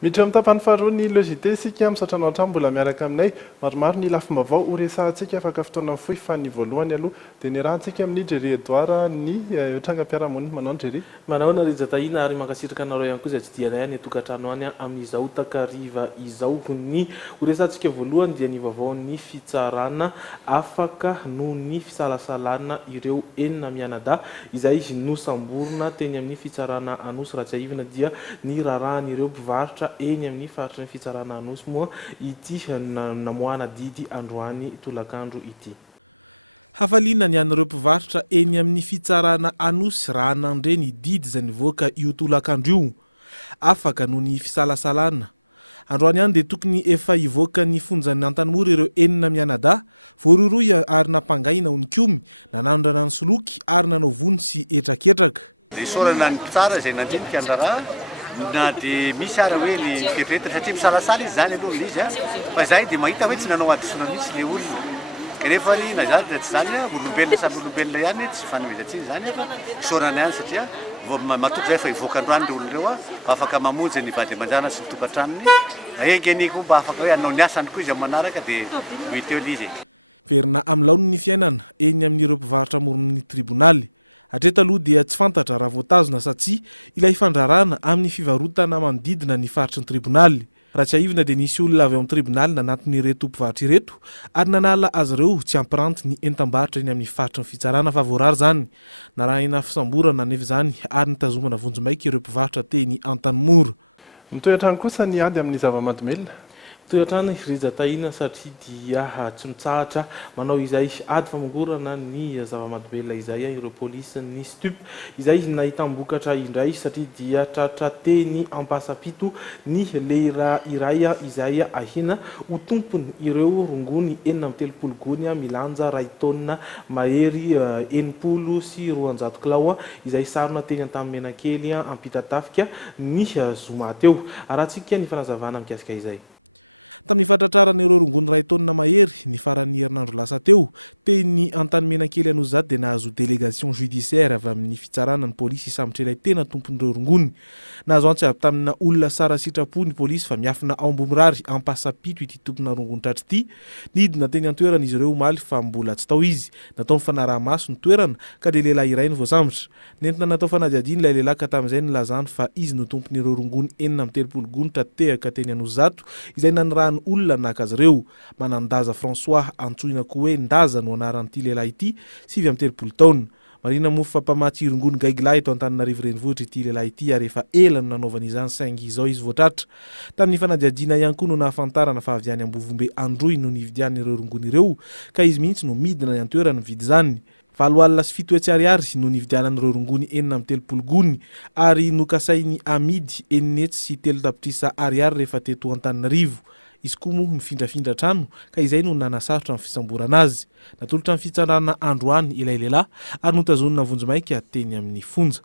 Miditra amin'ny tapany faharoa ny logité sika misaotra anao hatrany mbola miaraka aminay maromaro ny lafim-baovao ho resahantsika afaka fotoana fohy fa ny voalohany aloha dia ny rahantsika amin'ny Jery Edouard ny trangam-piarahamonina manao ny Jery. Manao na Rija Tahina ary mankasitraka anareo ihany koa izay tsy dianay any tokantrano any amin'izao takariva izao. Ny ho resahantsika voalohany dia ny vaovaon'ny fitsarana afaka noho ny fisalasalana ireo enina mianadahy izay nosamborona teny amin'ny fitsarana Anosy Ratsiaivina dia ny rarahan'ireo mpivarotra eny amin'ny faritra ny fitsarana Anosy moa ity namoana didy androany tolakandro ity. Hafaliana ny an'ireo mpivarotra eny amin'ny fitsarana Anosy raha nandre ny didy izay nivoaka io tolakandro io afaka noho ny fisalasalana. Androany ihany dia tokony efa hivoaka ny fonjan'ny Antanimoro ireo enina mianadahy voaroroy ary nampangaina onikomy nanandrana ny soloky ary nanao vony sy etraketraka. Sorana ny tsara izay nandinika andraraha na dia misy ara hoe ny kepetra satria misalasala izy zany aloha izy fa zahay dia mahita hoe tsy nanao adisona mihitsy le olona kanefa ny na zany dia tsy zany olombelona samy olombelona ihany tsy fanomezantsiny zany fa sorana ihany satria matoky zay fa hivoaka androany le olona ireo afaka mamonjy ny vady aman-drana sy ny tokantranony engeny koa mba afaka hoe anao ny asany koa izy amin'ny manaraka dia hita eo izy. Verina amin'ny laon'ny fiainana eny amin'ireo mpivarotra amoron'ny tribonaly. Hatreto aloha dia tsy fantatra raha voatazona sa tsia ilay fandrarana amin'ny fivarotana manodidina ny faritry ny tribonaly. Ratsiaivina dia nisy olona avy amin'ny tribonaly nanaton'ireto mpivarotra ireto ary nanala azy ireo tsy ampiranty ny entam-barotra eny amin'ny faritry ny fitsarana fa voarary zany. Narahina fisamborana nefa zany ary nitazomana vonjomaika ireo mpivarotra teny Antanimoro. Mitoetrany kosa ny ady amin'ny zava-mahadomelina. Toetrany Rija Tahina satria dia tsy mitsahatra manao izay ady famongorana ny zava-mahadomelina izay ireo polisy ny STUP izay nahitam-bokatra indray satria dia tratra teny Ampasapito ny lera iray izay ahina ho tompony ireo rongony 630 gony milanja ray taonina mahery 80 sy 200 kilao izay sarona teny Antaninmenakely Ampitatafika ny zoma teo. Arahantsika ny fanazavana mikasika izay. Tamin'ny fatratraran'ireo rongony ray taonina mahery ny faran'ny herinandro lasa teo teny Antaninmenakely Anozizato dia nahazo délégation judiciaire avy amin'ny fitsarana ny polisy hisambotra ilay tena tompon'ireo rongony. Nahazo antsy avy tamina olona sara sitrapo ny polisy fa miafina ao Ambomirary Ampasapito ity tompona rongony tratra ity. Nidina teny an-toerana izy ireo omaly fa mbola tsy tao izy. Natao mifanaraha-maso ny toerana ka dia lehilahy iray ny voasambotra. Nentina natao fanadihadiana ilay lehilahy ka tamin'izay nilazany fa izy no tompon'ireo rongony 630 gony tatehaka teny Anozizato izay nanirahany olona naka azy ireo. Manandaza François antsoina koa hoe Ndaza no anaran'ity lehilahy ity 30 taona. Marina moa fa mpamatsy rongony gaigilahy eto Antananarivo renivohitra ity lehilahy ity ary efa ela no nanaovana izany saingy izao izy voatratra. Tamin'ny fanadihadiana ihany koa no nahafantarana fa avy any Ambovombe Androy no nividian'ireo rongony ireo ka izy mihitsy no midina ny an-toerana mividy zany. 7 alina sy 7 hetsy ariary no nividianan'ireo rongony 630 gony ary nokasainy amidy 9 hetsy sy 3 tapitrisa ariary rehefa teto Antananarivo. Izy koa moa mifindrafindra trano ka izay no nanasarotra ny fisamborana azy. Natolotra ny fitsarana androany ilay lehilahy ary notazonina vonjomaika teny amin'ny fonja.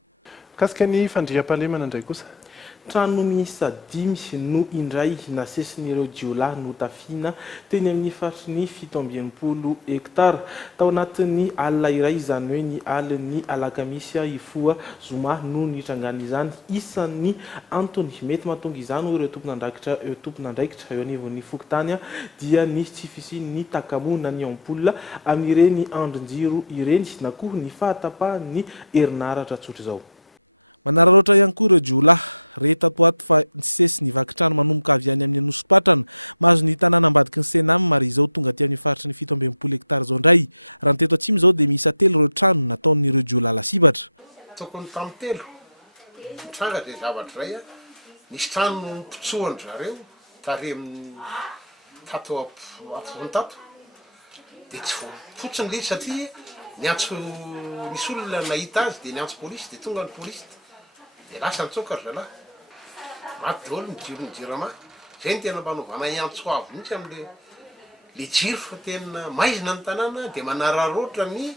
Kasika ny fandriam-pahalemana indray kosa. Trano miisa 5 no indray nasesin'ireo jiolahy no tafiana teny amin'ny faritry ny 780 hektara tao anatin'ny alina iray izany hoe ny alin'ny alakamisy ifoa zoma no nitrangana izany. Isan'ny antony mety mahatonga izany ho ireo tompon'andraikitra eo anivon'ny fokontany dia nisy tsy fisian'ny takamoana ny ampola amin'ireny andron-jiro ireny na koa ny fahatapahan'ny herinaratra tsotra izao. Manararaotra ihany koa ireo jiolahy reheto ato fa nisesy nivakitrano manomboka avy any amin'ny Anosipatrana mahazo ny tanàna ambadiky ny Senam mary izao tonga aty amin'ny faritry ny 780 hektara izao indray. Raha ny teto atsimo izao dia miisa 3 ireo trano nataon'ireo jiolahy lasibatra. Tokony tamin'ny 3 tranga dia zavatra iray nisy trano nopotsohany zareo taremin'ny tato tato dia tsy fotsiny le satria niantso nisy olona nahita azy dia niantso polisy dia tonga ny polisy dia lasa nitsoka ry zalahy maty daholo ny jirama zay ny tena mbanovana iantso avy mihitsy amin'le jiro fa tena maizina ny tanàna dia manararoatra ny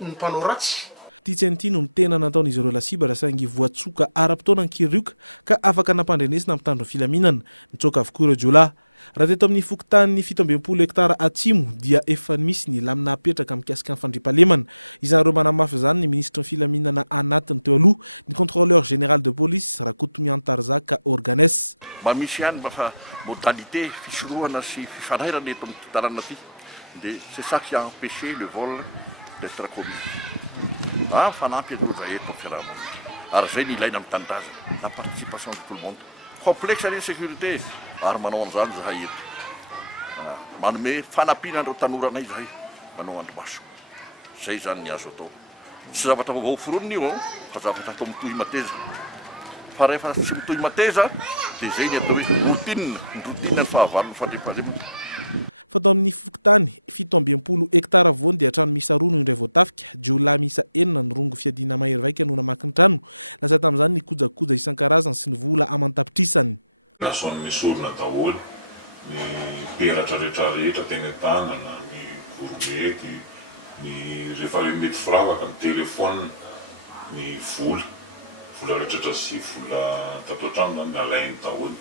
mpanao ratsy. Ty tsy antino ny tena nataon'izy ireo lasibara saingy voatsoka ara-potoana ny kirioka ka afaka nampandrenesina amin'ny tandro filaminana nitsoaka avokoa ireo jiolahy. Raha teto amin'ny fokotanin'ny 17 hektara atsimo dia efa misy ny lamina apetraka mikasika ny fandriampahalemana. Izan'ireo manamafy izany ny ministra ny filaminana anatiny teo aloha ny contrôleur général de police Rakotomian Tarzaka Organes. Mba misy ihany mba fa modalité fisorohana sy fifanairana eto amin'ny tanàna aty dia c'est ça qui a empêché le vol d'être commis. Fanampy aloha eto amin'ny fiarahamonina ary zay ny ilaina amin'ny tanindrazana la participation de tout le monde. Complexe ny sécurité ary manao an'izany zahay eto manome fanampiana andreo tanoranay zahay manao andromaso zay zany ny azo atao tsy zavatra vaovao foronina io fa zavatra atao mitohy mateza fa rehefa tsy mitohy mateza dia zay ny atao hoe routine ny fahavalon'ny fandriampahalemana. Fa tao amin'ny fokotany 17 hektara voany dia trano misa roa no indray voatafika, jiolahy misa enina ny rongo fiadiana mahery vaika no namaky ny trano. Lasa tamin'izany ny kojakoja isan-karazany sy ny vola amantapitrisany. Nasoany misorona daholo ny peratra rehetra teny tanana, ny borobeky, ny rehefa mety firavaka, ny telefona, ny vola rehetra sy vola tato an-trano zany alainy daholo.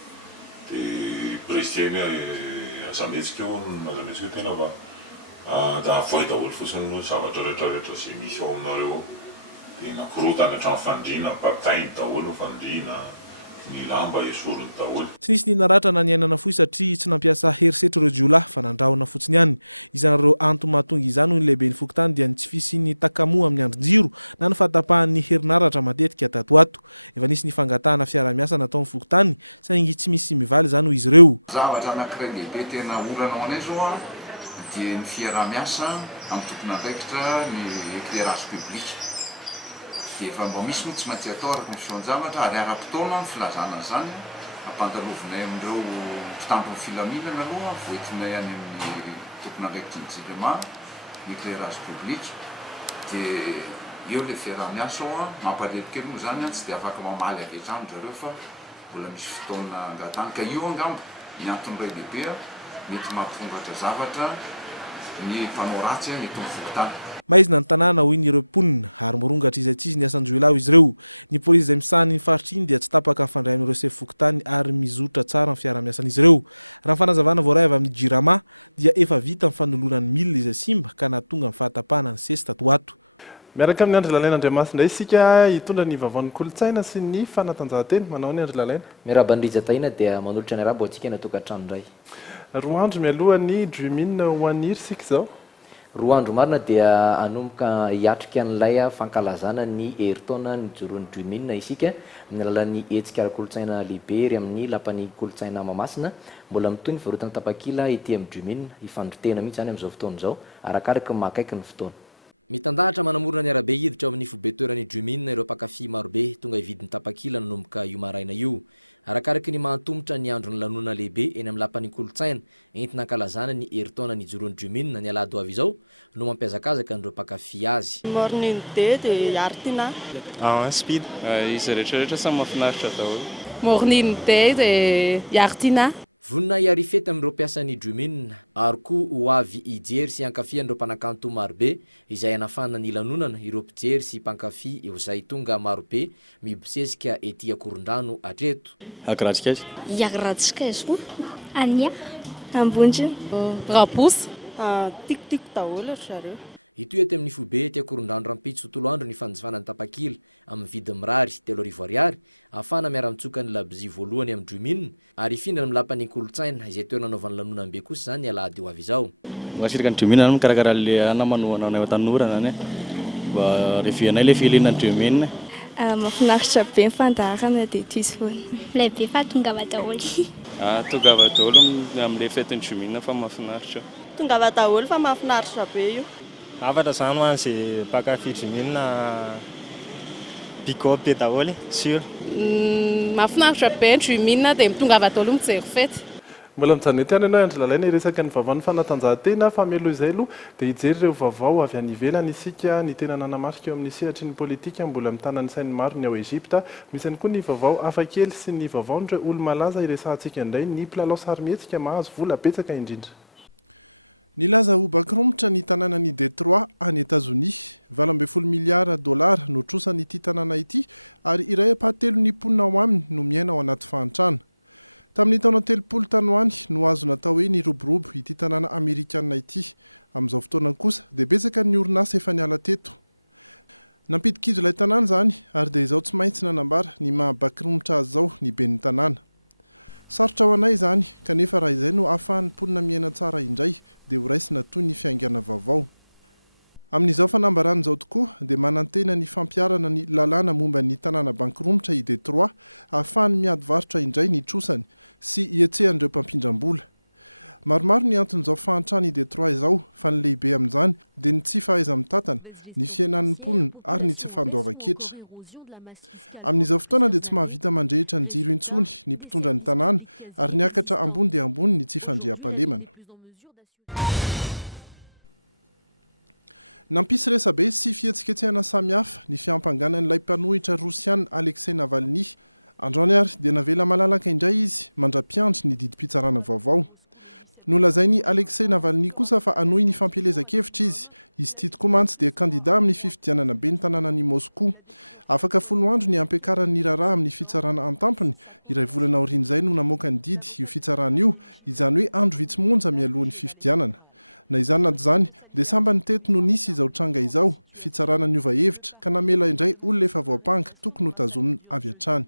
Dia preseny azametsika eo tena da avoy daholo fotsiny zavatra rehetra sy misy ao aminareo. Dia nakorotany hatrany fandriana, batainy daholo fandriana, ny lamba esorony daholo. Tsy nisy ny naratra na ny ainana fohy satria tsy nampiasa herisetra ireo jiolahy fa nandrahona fotsiny ihany. Izan'ireo antony mahatonga izany ny lehibe ny fokotany dia ny tsy fisian'ny takamoa amin'ny andron-jiro na ny fahatapahan'ny herinaratra matetika tatoato. Efa nisy ny fangatahana fiara-miasa nataon'ny fokotany saingy tsy misy mivaly izany ho izy ireo. Zavatra anankiray lehibe tena oranao anay zao dia ny fiara-miasa amin'ny tompon'andraikitra ny éclairage public. Dia efa mba misy moa tsy maintsy atao araka ny fisaon-javatra ary ara-potoana ny filazana izany ampandalovinay amin'ireo mpitandron'ny filaminana aloha voentinay any amin'ny tompon'andraikitra ny JIREMA ny éclairage public. Dia eo ilay fiara-miasa ao mampalahelo kely moa izany tsy dia afaka mamaly avy hatrany zareo fa mbola misy fotoana angatahany ka io angamba ny antony iray lehibe mety mampifongatra zavatra ny mpanao ratsy eto amin'ny fokotany. Maizina ny tanàna hoy ny ireo mponina ary morongatra izay tsisy ny asan-jiolahy izy ireo. Ny polisy izay misahany ny faritra iny dia tsy tapaka mifandray amin'ireo sefo fokotany ary mizotra tsara ny fiara-miasan'izy ireo. Raha ny fanazavana voaray avy amin'ny JIRAMA dia efa vita ny fanolorana ny milina izay simba ka nahatonga ny fahatapahana ny sesy tatoato. Miaraka amin'ny Andry Lalaina Andriamasinay isika hitondra ny vaovaon'ny kolontsaina sy ny fanatanjahantena. Manao ny Andry Lalaina. Mirabandriza taina dia manolotra ny arabo antsika ny tokantrano iray. Roa andro mialoha ny Drumine ho aniry sika zao. Roa andro marina dia anomboka hiatrika an'ilay fankalazana ny heritaona ny joroan'ny Drumine isika amin'ny alalan'ny hetsika ara-kolontsaina lehibe ry amin'ny lapan'ny kolontsaina Mahamasina. Mbola mitohy ny varotana tapakila ety amin'ny Drumine ifandrotena mihitsy zany amin'izao fotoana izao arakaraka makaiky ny fotoana. Mitandahatra manamorona ny arabe hiditra ao amin'ny fobetorany Drumine ireo mpakafy marobe tonga hividiny tapakila nanomboka io maraina io. Arakaraka ny mahatombotra ny andron'ny lanonana lehibe eny amin'ny lapan'ny kolontsaina entina ankalazana ny heritaona ny joroan'ny Drumine ny alahady ho avy izao no mampiazakazaka an'ireo mpakafy azy. Morning day dia Artina. Speed izy rehetrarehetra samy mahafinaritra daholo. Morning day dia Artina. Vonina hiary fety amin'ireo mpiasan'ny Drumine ary koa ho avy hijery sy hankafian'ireo mpanakanto marobe izay anafana ny lanonana ireo mpijery sy mpankafy eo izay tonga marobe mibosesika ety Akorondrano hatreto. Agratsikaizy. Agratsikaizy koa. Ania. Ambonjy. Rabosy. Tik-tik daholo zareo. Ito ety amin'ny fobe ety Akorondrano Rampitso tontolo andro ny fanjifanany tapakila amin'ny vidy mirary 3,000 ariary afana miara-mitsoka ny labozia voalohany amin'ny Drumine ary ifindrana amin'ny lapan'ny kolontsaina izay toerana anaovan'ny lanonam-be kosa izany alahady ho avy izao. Masirika ny Drumine any mikarakara le anamanoana anay tanora zany mba revianay le filenana Drumine. Mahafinaritra be mifandarana dia toizy foana. Lehibe fa tongava daholo. Tongava daholo amin'ilay fetin'ny Drumine fa mahafinaritra. Tongava daholo fa mahafinaritra be io. Afatra zany ho an'izay mpakafy Drumine pick-up daholo sûr. Mahafinaritra be Drumine dia mitongava daholo mijery fety. Mbola mijanety ihany ianao Andry Lalaina iresaka ny vaovaon'ny fanatanjahantena fa mialoha izay aloha dia hijery ireo vaovao avy any ivelany isika ny tena nanamarika eo amin'ny sehatry ny politika mbola mitana ny sainy maro ny ao Ezipta. Misy ihany koa ny vaovao hafakely sy ny vaovaon'ireo olo malaza iresantsika indray ny mpilalao sarimihetsika mahazo vola betsaka indrindra. Nilaza ho bakrombotra ny tanànany Detroit any États-Unis. 20 miliara dolara no trosany ity tanàna ity ary iray apahatelo ny mponina ao aminy no miaina ao anaty fahantrana. Tamin'ny taona 30 tanoany no azo natao hoe niroborobo ity tanàna Amerikanina ity. Amin'izao fotoana kosa dia betsaka ny orinasa efa niala teto. Nampitikizo ilay tanàna zany ary dia izao tsy maintsy nanambara ny maha-bakrombotra azy zao ny ben'ny tanàna. Sarotra ho anay zany kanefa raha izay no ahafahan'ny mponina miaina tsara indray dia ho raisina toy ny fiaingana vaovao. Amin'izao fanambaran'izao tokoa dia manantena ny fampiarana ny lalàna momba ny tanàna bankromotra i Detroit ahafahany miady varotra indray ny trosany sy hietsehan'ireo mpampindram-bola. Maromaro ny anton'izao fahantrana i Detroit izao fa ny lehibe amin'izany dia ny tsy fahaiza-mitantana, ny fiainan'ny mponina ary ny tsy fandoavan-ketra. Amin'izao fotoana dia tsy mahavita mandrehitra ny jiro intsony ny mpitondra ny tanàna ary niakatra ambony dia ambony ny tsy fandriam-pahalemana. Nampisy resabe sy fihetsiketsehana samihafa ny fiampanganan'ilay mpanohitra Rosiana Alexei Navalny. Androany ary dia navela malalaka indray izy mandra-piandry ny didim-pitsarana vaovao. Nolazainy Alexei Navalny kosa fa anohy ny fampielezan-kevitra izy. Izy ity tokoa mantsy dia kandida amin'ny fifidianana ben'ny tanànan'i Moscou. Afaka 10 andro ny ampiakarany raharaha amin'ny fitsarana an-tampony. Iray volana aorian'izay no namoaka ny didy io fitsarana io, izany hoe andro vitsy-monja mialohan'ny fifidianana. Na izany na izany dia samba ny teto no nisy izao tranga izao, fitsarana niova hevitra ka namela indray olona efa voapangy tokony ho tazomina avy hatrany.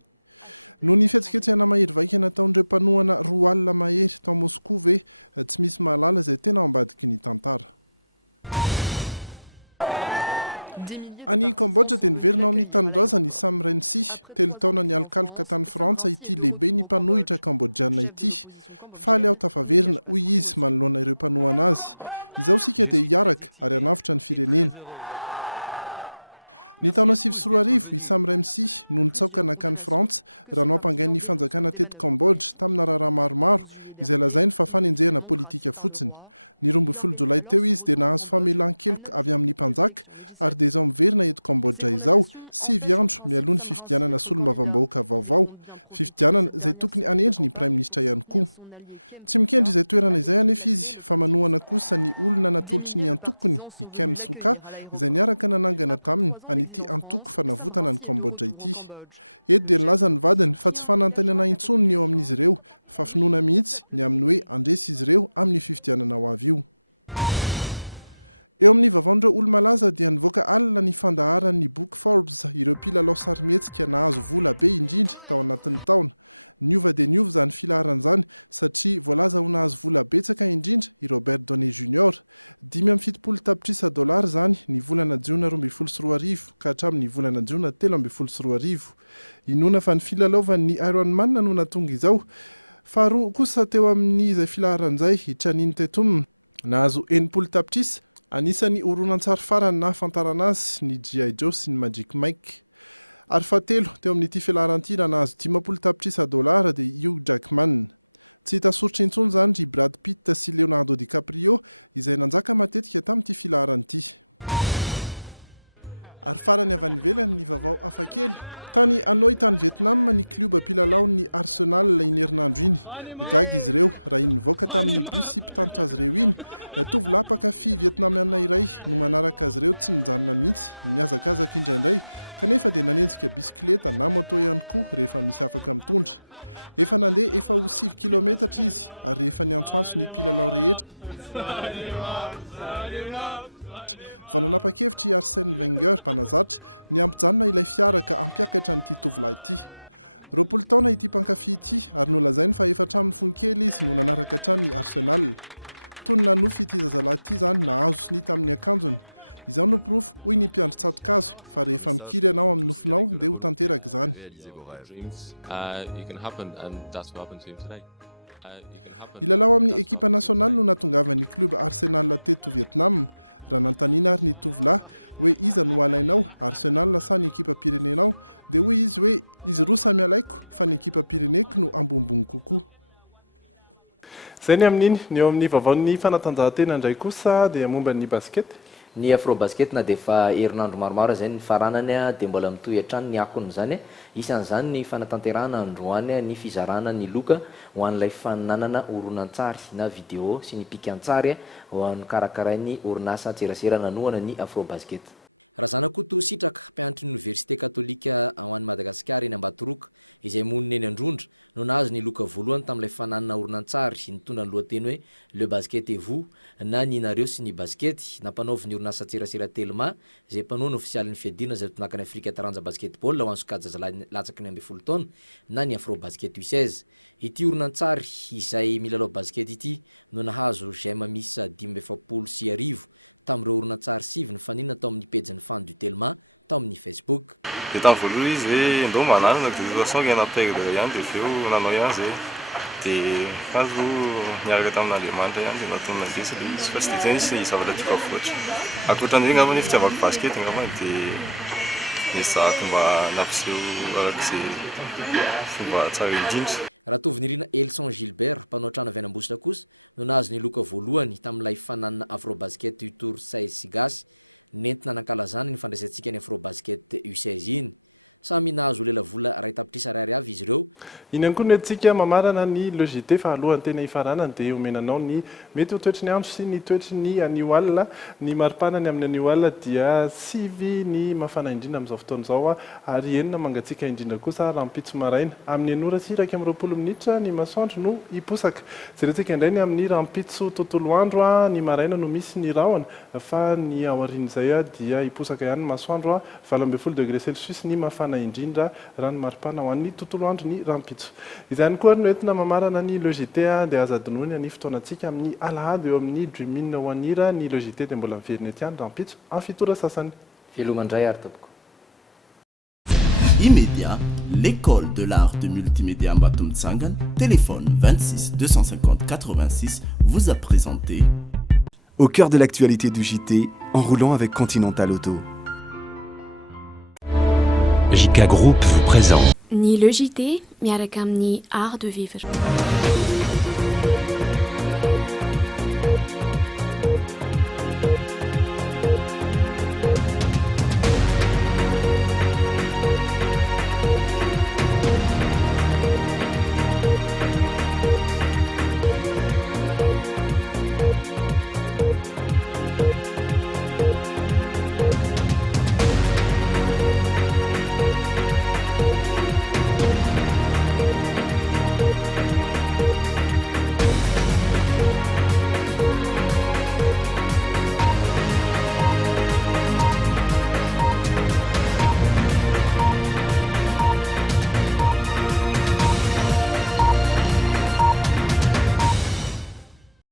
No ny fihetsiketsehana mahery vaika nataon'ireo mpanohana roa alina mahery tao Moscou ve tsy misy mahalala izay tena ao ambadiky ny tantara. Any Kambodja dia niverina ao amin'ny tanindrazana i Sam Rainsy, 3 taona ny alokaloka tany Frantsa ity lehibe ny mpanohitra Kambodjiana ity. Faly aho tafaverina hoy izy manoloana ireo mpanohana azy. Izao sika dia hiaraka ary hanavitra ny firenena. Ny taona 2004 i Sam Rainsy no nitsaoka nakany Frantsa raha nampangain'ny fanjakana teto Kambodja tamina raharaha maromaro izay lazainy fa fanenjehana politika fotsiny. Ny 12 Jolay teo izy dia nahazo famelan-keloka avy amin'ny mpanjaka ary dia izao miverina eto Kambodja izao 7 andro mialohan'ny fifidianana solombavambahoaka vaovao, fifidianana izay tokony hanendry ny Prime Ministra ihany koa. Tsy mikendry izay toerana izay anefa izy fa manohana kosa ny olona natolotry ny antokony i Kem Sokha izay niaraka nanangana taminy an'ity antoko fanavotana ny Kambodja ity. Eto dia nilaza ny vadiny fa tsy fanantenana intsony ny eo amin'izy ireo fa finoana mihitsy ny amin'ny hoe andresy izy ireo amin'ny fifidianana ho avy io. Eo amin'ny vavaon'ireo olo-malaza dia nivoaka alina ny fandaharan'ny boky Forbes ireo mpilalao sarimihetsika nahazo vola be indrindra tao anatin'ny taona. Niova dia niova izany filaharan'izany satria voalaza ho nahazo vola betsaka indrindra i Robert Downey Jr. 570 tapitrisa dolara zany ny volana Jiona 2024 ka hatramin'ny volana Jiona 2024. Inona fa ny filalaovan'ny Iron Man no natonga izao. Faharoa kosa teo amin'ny izay filaharan'izay i Channing Tatum nahazo 80 tapitrisa. Anisan'ny horonan-tsary farany nahafantarana azy ny G.I. Joe sy ny Magic Mike. Ary fahatelo teo amin'ity filaharan'ity nahazo 50 tapitrisa dolara dia Hugh Jackman. Tsy hita soritra intsony zany ry Brad Pitt sy Leonardo DiCaprio izay nanjaka matetika tamin'ity filaharan'ity. Ary farany avy any ivelany ny vaovao hafakely. Tany Hanoi tany Vietnam ny kluba mpilalao ny Arsenal iny herinandro iny. Gaga izy ireo raha iny nivoaka tamin'ny bus sy mpitantitra azy ireo iny. Tovolahy mpakafy Vietnamiana iray no manaraka azy ireo tsy nijanona mihitsy, niazakazaka indraindray kanefa dia nanenjika bisikileta na moto ihany koa rehefa misy afaka mitondra. Efa nandeha efa ho 7 kilometatra izy ary rehefa niantsoantso ny mpilalao rehetra. Vao nanapa-kevitra i Arsène Wenger mpanazatra ny ampijanona ilay fiara ka ampiakatra n'ity tovolahy ity. 20 taona ity mpankafy ity ary nolazainy fa efa hatramin'ny fonkely izy no nanaraka hatrany Arsenal. Tony nanofy ity zazalahy ity zany nahazo sy ny tamin'ny akanjony. Izao no pirofo hoy ny mpiandry tsatokazo fa rehefa mikiry ianao amin'ny nofinao dia ho tanteraka izany. Ilalao amin'ny ekipa nasional no natongavan'ny kluba Arsenal teto Vietnam. Raha nantaniana ary ny tovolahy hoe iza no alainao Arsenal sa ny ekipa pirenenao dia hoy izy hoe izy roa samy alaiko fa ny ekipa pireneko no ambonimbony kokoa. Izay ny amin'iny ny eo amin'ny vaovaon'ny fanatanjahantena indray kosa dia momba ny basket. ny afrobasket na dia efa herinandro maromaro zay ny faranany a dia mbola mitohy hatrany ny akony zany isan'izany ny fanatanterahana androany ny fizarana ny loka ho an'ilay fananana oronan-tsary na vidéo sy ny pikan-tsary ho an'ny karakaray ny orinasa tserasera nanohana ny afrobasket. raha zana koa to sitraka mpianatry ny université katolika ho an'ny madagasikara eny ambatoroka izay monina eny androndra no nahazo ny loka voalohany tamin'ilay fananana oronan-tsary nitondra ny lohateny hoe le basket et vous na ny nareo sy ny basket nampanaovy ny orinasa tserasera telma zay mpanao ny ofisialin'ny fiadina zay tonakany afrika taranja basketball ho an'ny sokajaza latsaky ny 12 taona na ny afro basket U16 ity oronan-tsary izay milalao basket ity no nahazo gema misa 5 sy arivo tamin'ireo oronan-tsary sivy ny fanina tao amin'ny pejin'ny fan du telma tao amin'ny Facebook. Dia tamin'ny voalohany izy hoe ndao mananana de toute façon rien à perdre ihany dia avy eo nanao ihany zay dia azo niaraka tamin'Andriamanitra ihany dia nataony nandresy ilay izy fa tsy dia zay nisy zavatra tiako avoatra ankoatran'izay angamba ny fitiavako basket angamba dia ezahako mba nampiseho arak'izay fomba tsara indrindra. raha tovin'irina Elson Gilbert mpanao trano avy any Ambositra kosa no nahazo ny loka voalohany tamin'ilay fananana afrobasket U-Tour 16 sy gasy nentina nankalazana ny fandraisantsika ny afrobasket U16 iny samy nahazo lela vola ray tapitrisa ariary avy izy ireo. Iny ihany koa ny antsika mamarana ny logité fa alohan'ny tena hifaranana dia omenanao ny mety ho toetry ny andro sy ny toetry ny anio alina ny maripanany amin'ny anio alina dia sivy ny mafana indrindra amin'izao fotoana izao ary enina mangatsika indrindra kosa rahampitso maraina amin'ny anora sy iraika amin'ny 20 minitra ny masoandro no hiposaka jerentsika indray ny amin'ny rahampitso tontolo andro ny maraina no misy ny rahona fa ny ao aorian'izay dia hiposaka ihany masoandro 12 degré celsius ny mafana indrindra rano maripana ho an'ny tontolo andro ny rahampitso. Izany koa no entina mamarana ny logité dia aza adinoiny ny fotoanantsika amin'ny alahady eo amin'ny 2000 ho anira ny logité dia mbola miverina ety any rahampitso amin'ny fitora sasany. Velomandray ary tompoko. Immédiat, l'école de l'art de multimédia Ambatomtsangana, téléphone 26 250 86, vous a présenté Au cœur de l'actualité du JT, en roulant avec Continental Auto. JK Group vous présente Ni le JT, miaraka amin'ny art de vivre.